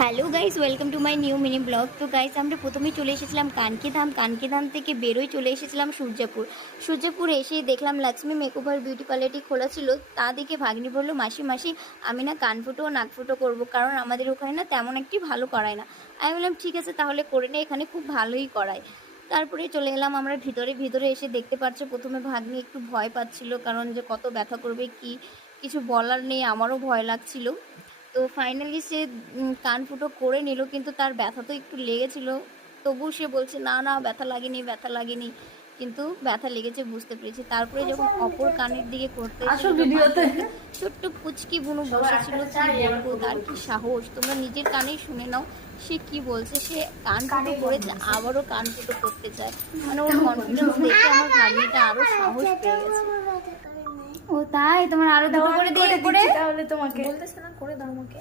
Hello guys, welcome to my new mini blog. তো guys, আমরা প্রথমেই চলে এসেছিলাম কানকিধাম থেকে বেরোই চলে এসেছিলাম সূর্যাপুর এসে দেখলাম লক্ষ্মী মেকওভার বিউটি পার্লারটি খোলা ছিল। তা দেখে ভাগ্নি বললো, মাসি মাসি আমি না কান ফুটো ও নাক ফুটো করবো, কারণ আমাদের ওখানে না তেমন একটি ভালো করায় না। আমি বললাম ঠিক আছে তাহলে করে নে, এখানে খুব ভালোই করায়। তারপরে চলে এলাম আমরা ভিতরে এসে দেখতে পাচ্ছ প্রথমে ভাগ্নি একটু ভয় পাচ্ছিল, কারণ যে কত ব্যথা করবে কি কিছু বলার নেই, আমারও ভয় লাগছিল। তো ফাইনালি সে কান ফুটো করে নিল, কিন্তু তার ব্যথা তো একটু লেগেছিল। তবু সে বলছে না না ব্যথা লাগেনি, কিন্তু ব্যথা লেগেছে বুঝতে পেরেছি। তারপরে যখন অপর কানের দিকে করতে ছোট্ট পুচকি বুনু বসেছিল, কি বলবো তার কি সাহস, তোমরা নিজের কানেই শুনে নাও সে কি বলছে। সে কান ফুটো করেছে, আবারও কান ফুটো করতে চায়, মানে ওর কনফিডেন্স দেখে আমার ভাগ্নিটা আরো সাহস পেয়ে গেছে। ও তাই, তোমার আরো দুটো করে দিয়ে পড়ে তাহলে তোমাকে বলতেছ না করে দাও আমাকে।